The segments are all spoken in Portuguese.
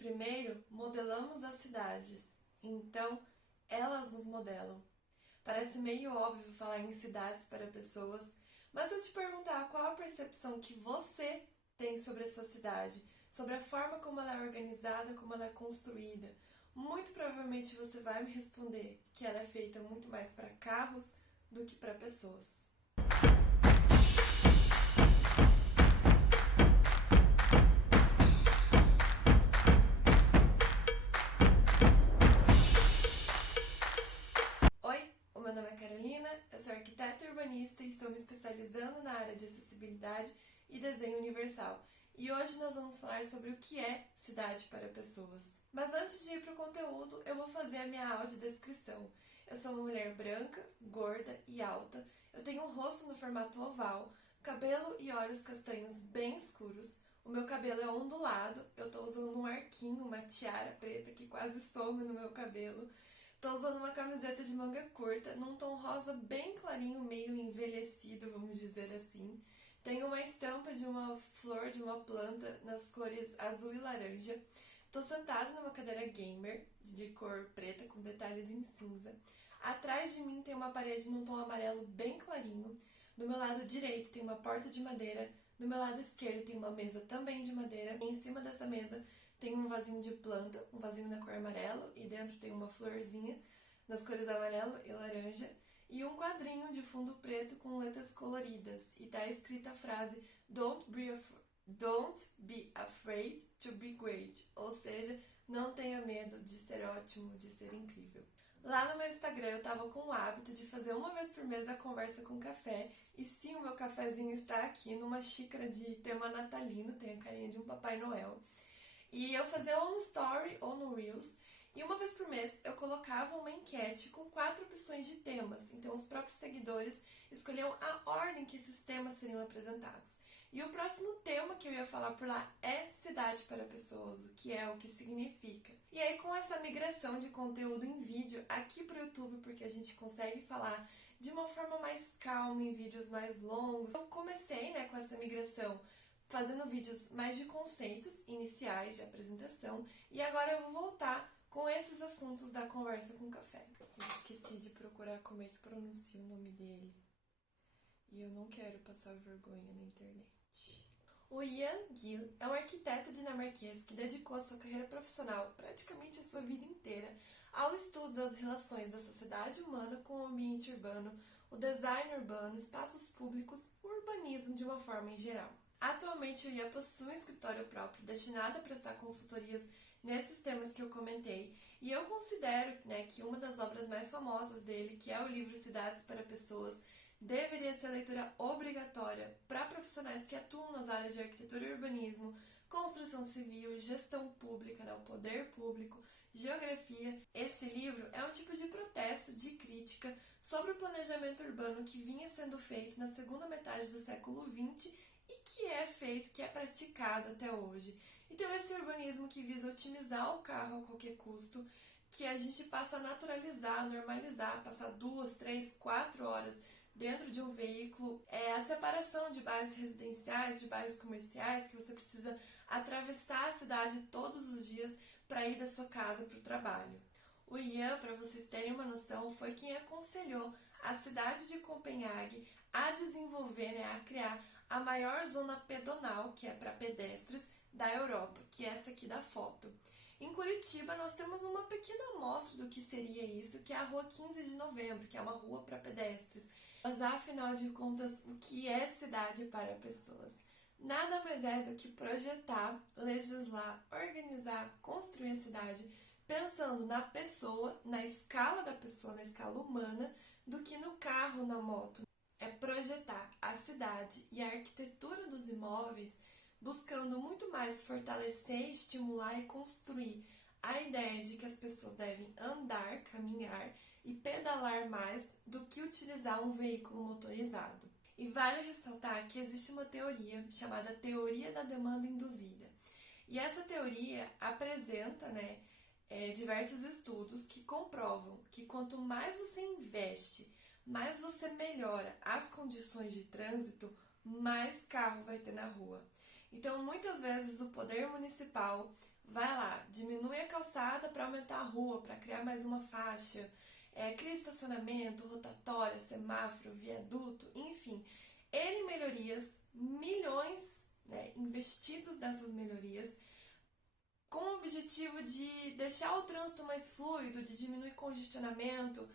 Primeiro, modelamos as cidades, então elas nos modelam. Parece meio óbvio falar em cidades para pessoas, mas se eu te perguntar qual a percepção que você tem sobre a sua cidade, sobre a forma como ela é organizada, como ela é construída, muito provavelmente você vai me responder que ela é feita muito mais para carros do que para pessoas. Oi, o meu nome é Carolina, eu sou arquiteta urbanista e estou me especializando na área de acessibilidade e desenho universal. E hoje nós vamos falar sobre o que é cidade para pessoas. Mas antes de ir para o conteúdo, eu vou fazer a minha audiodescrição. Eu sou uma mulher branca, gorda e alta. Eu tenho um rosto no formato oval, cabelo e olhos castanhos bem escuros. O meu cabelo é ondulado, eu estou usando um arquinho, uma tiara preta que quase some no meu cabelo. Tô usando uma camiseta de manga curta, num tom rosa bem clarinho, meio envelhecido, vamos dizer assim. Tenho uma estampa de uma flor, de uma planta, nas cores azul e laranja. Tô sentada numa cadeira gamer, de cor preta, com detalhes em cinza. Atrás de mim tem uma parede num tom amarelo bem clarinho. Do meu lado direito tem uma porta de madeira. Do meu lado esquerdo tem uma mesa também de madeira. E em cima dessa mesa tem um vasinho de planta, um vasinho na cor amarelo, e dentro tem uma florzinha nas cores amarelo e laranja, e um quadrinho de fundo preto com letras coloridas, e tá escrita a frase Don't be afraid to be great, ou seja, não tenha medo de ser ótimo, de ser incrível. Lá no meu Instagram eu tava com o hábito de fazer uma vez por mês a conversa com café, e sim, o meu cafezinho está aqui numa xícara de tema natalino, tem a carinha de um Papai Noel. E eu fazia ou no Story ou no Reels. E uma vez por mês eu colocava uma enquete com 4 opções de temas. Então os próprios seguidores escolhiam a ordem que esses temas seriam apresentados. E o próximo tema que eu ia falar por lá é cidade para pessoas, o que é, o que significa. E aí com essa migração de conteúdo em vídeo aqui para o YouTube, porque a gente consegue falar de uma forma mais calma, em vídeos mais longos, eu comecei com essa migração fazendo vídeos mais de conceitos iniciais, de apresentação, e agora eu vou voltar com esses assuntos da conversa com café. Eu esqueci de procurar como é que pronuncia o nome dele, e eu não quero passar vergonha na internet. O Jan Gehl é um arquiteto dinamarquês que dedicou a sua carreira profissional, praticamente a sua vida inteira, ao estudo das relações da sociedade humana com o ambiente urbano, o design urbano, espaços públicos, o urbanismo de uma forma em geral. Atualmente, o Ian possui um escritório próprio destinado a prestar consultorias nesses temas que eu comentei, e eu considero que uma das obras mais famosas dele, que é o livro Cidades para Pessoas, deveria ser a leitura obrigatória para profissionais que atuam nas áreas de arquitetura e urbanismo, construção civil, gestão pública, o poder público, geografia. Esse livro é um tipo de protesto, de crítica sobre o planejamento urbano que vinha sendo feito na segunda metade do século XX e que é feito, que é praticado até hoje. Então esse urbanismo que visa otimizar o carro a qualquer custo, que a gente passa a naturalizar, a normalizar, passar 2, 3, 4 horas dentro de um veículo, a separação de bairros residenciais, de bairros comerciais, que você precisa atravessar a cidade todos os dias para ir da sua casa para o trabalho. O Ian, para vocês terem uma noção, foi quem aconselhou a cidade de Copenhague a desenvolver, a criar a maior zona pedonal, que é para pedestres, da Europa, que é essa aqui da foto. Em Curitiba, nós temos uma pequena amostra do que seria isso, que é a Rua 15 de Novembro, que é uma rua para pedestres. Mas, afinal de contas, o que é cidade para pessoas? Nada mais é do que projetar, legislar, organizar, construir a cidade, pensando na pessoa, na escala da pessoa, na escala humana, do que no carro, na moto. É projetar a cidade e a arquitetura dos imóveis buscando muito mais fortalecer, estimular e construir a ideia de que as pessoas devem andar, caminhar e pedalar mais do que utilizar um veículo motorizado. E vale ressaltar que existe uma teoria chamada teoria da demanda induzida. E essa teoria apresenta diversos estudos que comprovam que quanto mais você investe, mais você melhora as condições de trânsito, mais carro vai ter na rua. Então, muitas vezes o poder municipal vai lá, diminui a calçada para aumentar a rua, para criar mais uma faixa, cria estacionamento, rotatória, semáforo, viaduto, enfim, N melhorias, milhões, né, investidos nessas melhorias, com o objetivo de deixar o trânsito mais fluido, de diminuir congestionamento,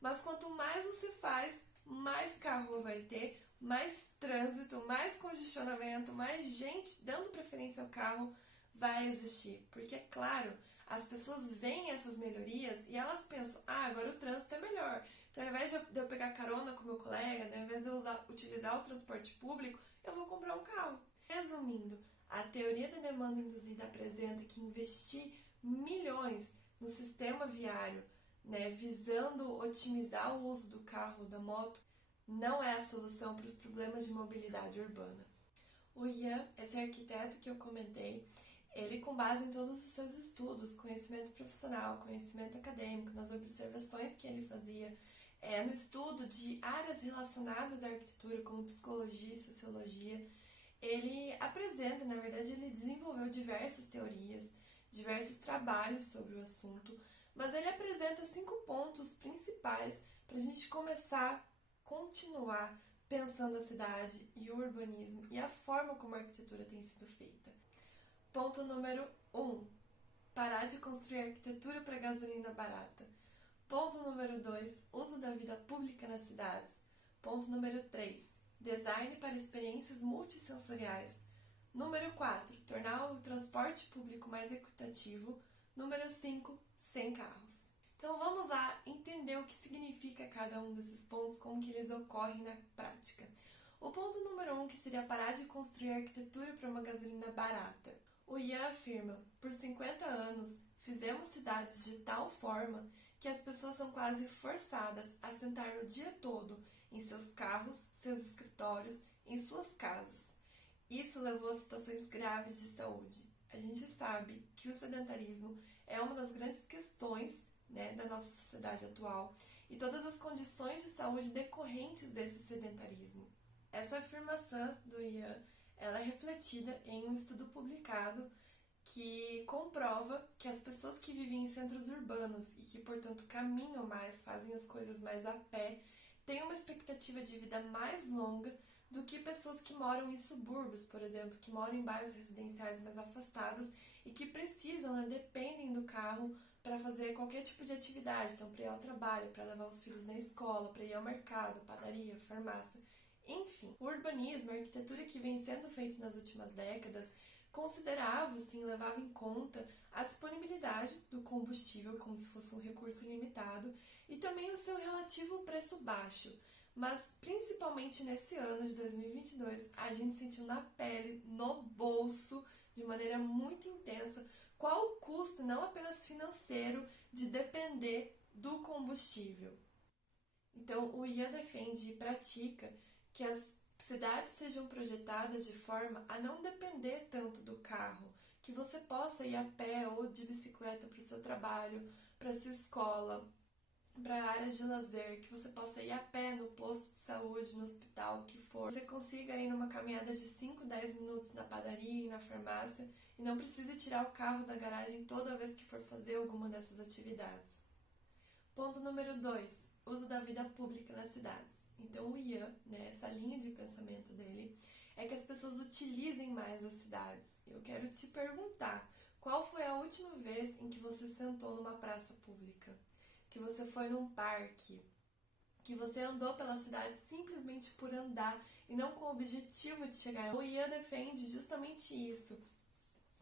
mas quanto mais você faz, mais carro vai ter, mais trânsito, mais congestionamento, mais gente dando preferência ao carro vai existir. Porque, é claro, as pessoas veem essas melhorias e elas pensam, agora o trânsito é melhor. Então, ao invés de eu pegar carona com meu colega, ao invés de eu utilizar o transporte público, eu vou comprar um carro. Resumindo, a teoria da demanda induzida apresenta que investir milhões no sistema viário, né, visando otimizar o uso do carro ou da moto, não é a solução para os problemas de mobilidade urbana. O Ian, esse arquiteto que eu comentei, ele, com base em todos os seus estudos, conhecimento profissional, conhecimento acadêmico, nas observações que ele fazia, no estudo de áreas relacionadas à arquitetura, como psicologia e sociologia, ele apresenta, na verdade, ele desenvolveu diversas teorias, diversos trabalhos sobre o assunto, mas ele apresenta 5 pontos principais para a gente continuar pensando a cidade e o urbanismo e a forma como a arquitetura tem sido feita. Ponto número 1. Parar de construir arquitetura para gasolina barata. Ponto número 2. Uso da vida pública nas cidades. Ponto número 3. Design para experiências multissensoriais. Número 4. Tornar o transporte público mais equitativo. Número 5. Sem carros. Então vamos lá entender o que significa cada um desses pontos, como que eles ocorrem na prática. O ponto número 1, que seria parar de construir arquitetura para uma gasolina barata. O Ian afirma, por 50 anos, fizemos cidades de tal forma que as pessoas são quase forçadas a sentar o dia todo em seus carros, seus escritórios, em suas casas. Isso levou a situações graves de saúde. A gente sabe que o sedentarismo é uma das grandes questões, né, da nossa sociedade atual e todas as condições de saúde decorrentes desse sedentarismo. Essa afirmação do Ian, ela é refletida em um estudo publicado que comprova que as pessoas que vivem em centros urbanos e que, portanto, caminham mais, fazem as coisas mais a pé, têm uma expectativa de vida mais longa do que pessoas que moram em subúrbios, por exemplo, que moram em bairros residenciais mais afastados e que precisam, né, dependem do carro para fazer qualquer tipo de atividade, então para ir ao trabalho, para levar os filhos na escola, para ir ao mercado, padaria, farmácia, enfim. O urbanismo, a arquitetura que vem sendo feita nas últimas décadas, considerava, assim, levava em conta a disponibilidade do combustível como se fosse um recurso ilimitado e também o seu relativo preço baixo. Mas, principalmente nesse ano de 2022, a gente sentiu na pele, no bolso, de maneira muito intensa, qual o custo, não apenas financeiro, de depender do combustível. Então, o Ian defende e pratica que as cidades sejam projetadas de forma a não depender tanto do carro, que você possa ir a pé ou de bicicleta para o seu trabalho, para a sua escola, para áreas de lazer, que você possa ir a pé no posto de saúde, no hospital, o que for. Você consiga ir numa caminhada de 5, 10 minutos na padaria e na farmácia e não precise tirar o carro da garagem toda vez que for fazer alguma dessas atividades. Ponto número 2. Uso da vida pública nas cidades. Então o Ian, né, essa linha de pensamento dele, é que as pessoas utilizem mais as cidades. Eu quero te perguntar, qual foi a última vez em que você sentou numa praça pública? Que você foi num parque, que você andou pela cidade simplesmente por andar e não com o objetivo de chegar. O Ian defende justamente isso,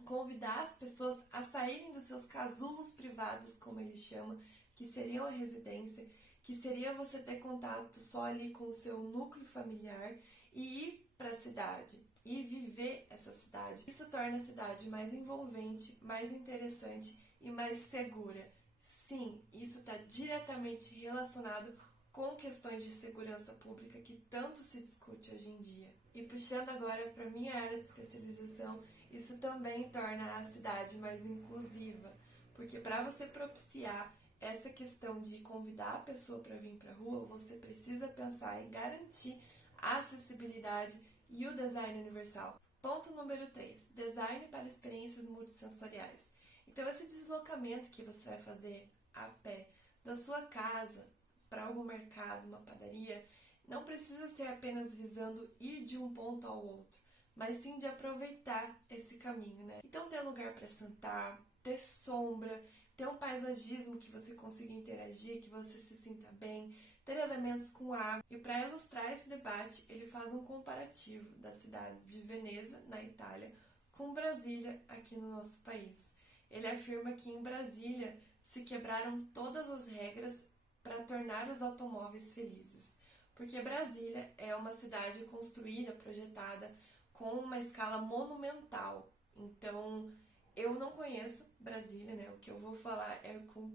convidar as pessoas a saírem dos seus casulos privados, como ele chama, que seriam a residência, que seria você ter contato só ali com o seu núcleo familiar e ir para a cidade e viver essa cidade. Isso torna a cidade mais envolvente, mais interessante e mais segura. Sim, isso está diretamente relacionado com questões de segurança pública que tanto se discute hoje em dia. E puxando agora para a minha área de especialização, isso também torna a cidade mais inclusiva, porque para você propiciar essa questão de convidar a pessoa para vir para a rua, você precisa pensar em garantir a acessibilidade e o design universal. Ponto número 3. Design para experiências multissensoriais. Então esse deslocamento que você vai fazer a pé da sua casa para algum mercado, uma padaria, não precisa ser apenas visando ir de um ponto ao outro, mas sim de aproveitar esse caminho, né? Então ter lugar para sentar, ter sombra, ter um paisagismo que você consiga interagir, que você se sinta bem, ter elementos com água. E para ilustrar esse debate, ele faz um comparativo das cidades de Veneza, na Itália, com Brasília, aqui no nosso país. Ele afirma que em Brasília se quebraram todas as regras para tornar os automóveis felizes, porque Brasília é uma cidade construída, projetada com uma escala monumental. Então, eu não conheço Brasília, né? O que eu vou falar é com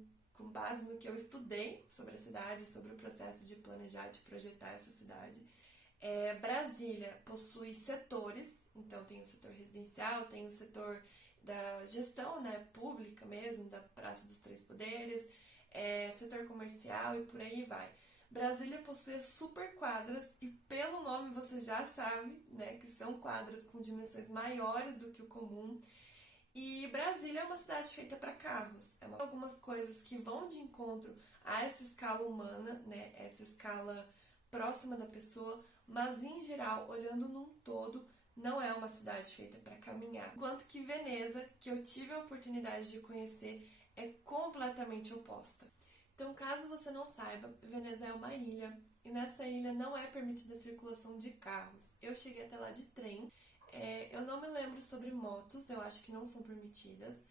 base no que eu estudei sobre a cidade, sobre o processo de planejar, de projetar essa cidade. Brasília possui setores, então tem o setor residencial, tem o setor da gestão, né, pública mesmo, da Praça dos Três Poderes, setor comercial e por aí vai. Brasília possui as superquadras e pelo nome você já sabe, né, que são quadras com dimensões maiores do que o comum. E Brasília é uma cidade feita para carros. Algumas coisas que vão de encontro a essa escala humana, né, essa escala próxima da pessoa, mas em geral, olhando num todo, não é uma cidade feita para caminhar. Enquanto que Veneza, que eu tive a oportunidade de conhecer, é completamente oposta. Então, caso você não saiba, Veneza é uma ilha e nessa ilha não é permitida a circulação de carros. Eu cheguei até lá de trem. Eu não me lembro sobre motos, eu acho que não são permitidas.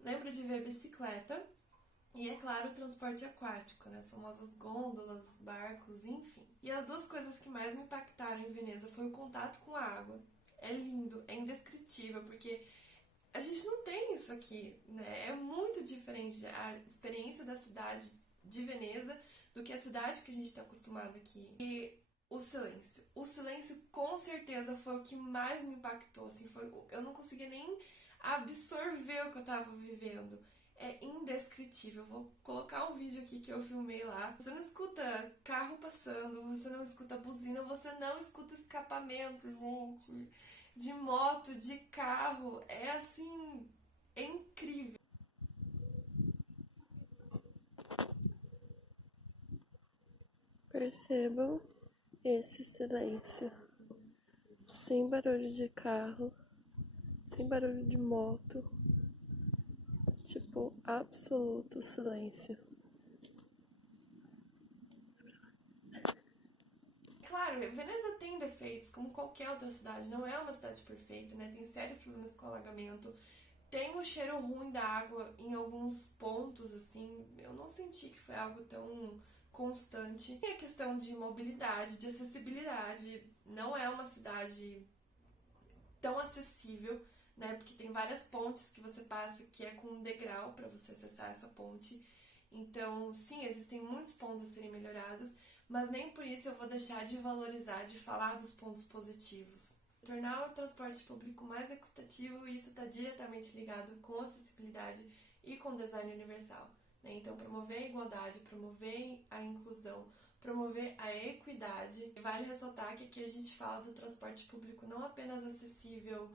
Lembro de ver bicicleta e, é claro, o transporte aquático, né? As famosas gôndolas, barcos, enfim. E as duas coisas que mais me impactaram em Veneza foi o contato com a água. É lindo, é indescritível, porque a gente não tem isso aqui, né? É muito diferente a experiência da cidade de Veneza do que a cidade que a gente está acostumado aqui. E o silêncio com certeza foi o que mais me impactou, assim, eu não conseguia nem absorver o que eu estava vivendo. É indescritível. Vou colocar um vídeo aqui que eu filmei lá. Você não escuta carro passando, você não escuta buzina, você não escuta escapamento, gente. De moto, de carro. É assim, é incrível. Percebam esse silêncio. Sem barulho de carro, sem barulho de moto. Tipo, absoluto silêncio. Claro, Veneza tem defeitos, como qualquer outra cidade, não é uma cidade perfeita, né? Tem sérios problemas com alagamento, tem o cheiro ruim da água em alguns pontos, assim, eu não senti que foi algo tão constante. E a questão de mobilidade, de acessibilidade, não é uma cidade tão acessível, né? Porque tem várias pontes que você passa que é com um degrau para você acessar essa ponte. Então, sim, existem muitos pontos a serem melhorados, mas nem por isso eu vou deixar de valorizar, de falar dos pontos positivos. Tornar o transporte público mais equitativo, e isso está diretamente ligado com acessibilidade e com design universal, né? Então, promover a igualdade, promover a inclusão, promover a equidade. Vale ressaltar que aqui a gente fala do transporte público não apenas acessível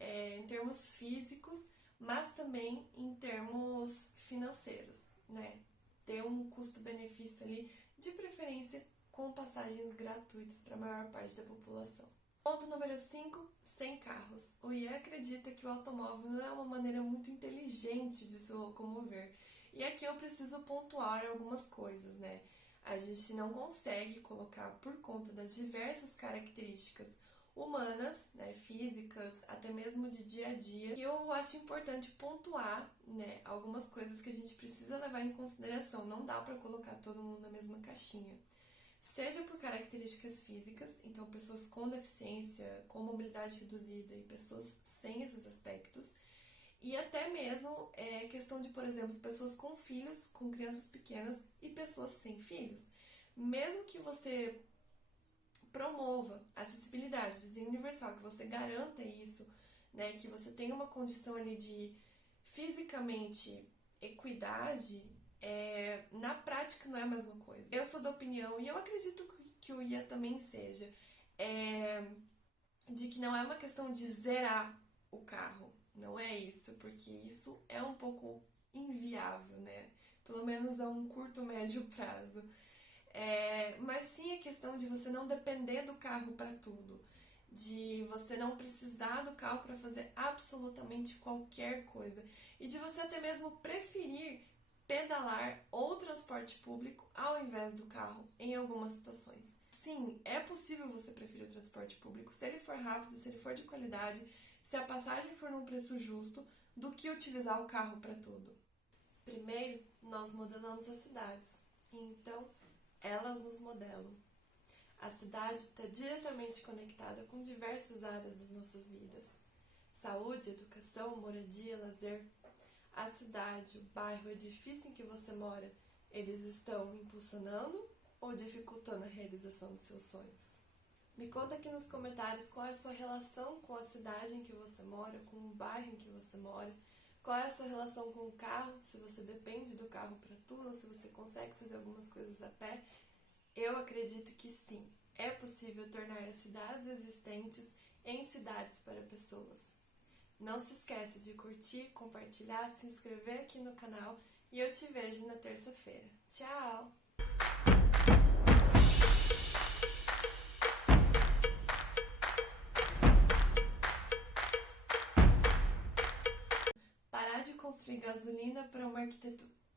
em termos físicos, mas também em termos financeiros, né? Ter um custo-benefício ali, de preferência com passagens gratuitas para a maior parte da população. Ponto número 5, sem carros. O Ian acredita que o automóvel não é uma maneira muito inteligente de se locomover. E aqui eu preciso pontuar algumas coisas, né? A gente não consegue colocar, por conta das diversas características humanas, né, físicas, até mesmo de dia a dia, que eu acho importante pontuar, né, algumas coisas que a gente precisa levar em consideração. Não dá para colocar todo mundo na mesma caixinha. Seja por características físicas, então pessoas com deficiência, com mobilidade reduzida e pessoas sem esses aspectos, e até mesmo questão de, por exemplo, pessoas com filhos, com crianças pequenas e pessoas sem filhos. Mesmo que você promova a acessibilidade, desenho universal, que você garanta isso, né, que você tenha uma condição ali de fisicamente equidade, na prática não é a mesma coisa. Eu sou da opinião, e eu acredito que o Ian também seja, de que não é uma questão de zerar o carro, Não é isso, porque isso é um pouco inviável, né? Pelo menos a um curto, médio prazo. Mas sim a questão de você não depender do carro para tudo, de você não precisar do carro para fazer absolutamente qualquer coisa e de você até mesmo preferir pedalar ou transporte público ao invés do carro em algumas situações. Sim, é possível você preferir o transporte público se ele for rápido, se ele for de qualidade, se a passagem for num preço justo, do que utilizar o carro para tudo. Primeiro, nós modelamos as cidades, então elas nos modelam. A cidade está diretamente conectada com diversas áreas das nossas vidas: saúde, educação, moradia, lazer. A cidade, o bairro, o edifício em que você mora, eles estão impulsionando ou dificultando a realização dos seus sonhos? Me conta aqui nos comentários qual é a sua relação com a cidade em que você mora, com o bairro em que você mora. Qual é a sua relação com o carro, se você depende do carro para tudo, ou se você consegue fazer algumas coisas a pé. Eu acredito que sim, é possível tornar as cidades existentes em cidades para pessoas. Não se esqueça de curtir, compartilhar, se inscrever aqui no canal e eu te vejo na terça-feira. Tchau! Parar de construir gasolina para uma arquitetura.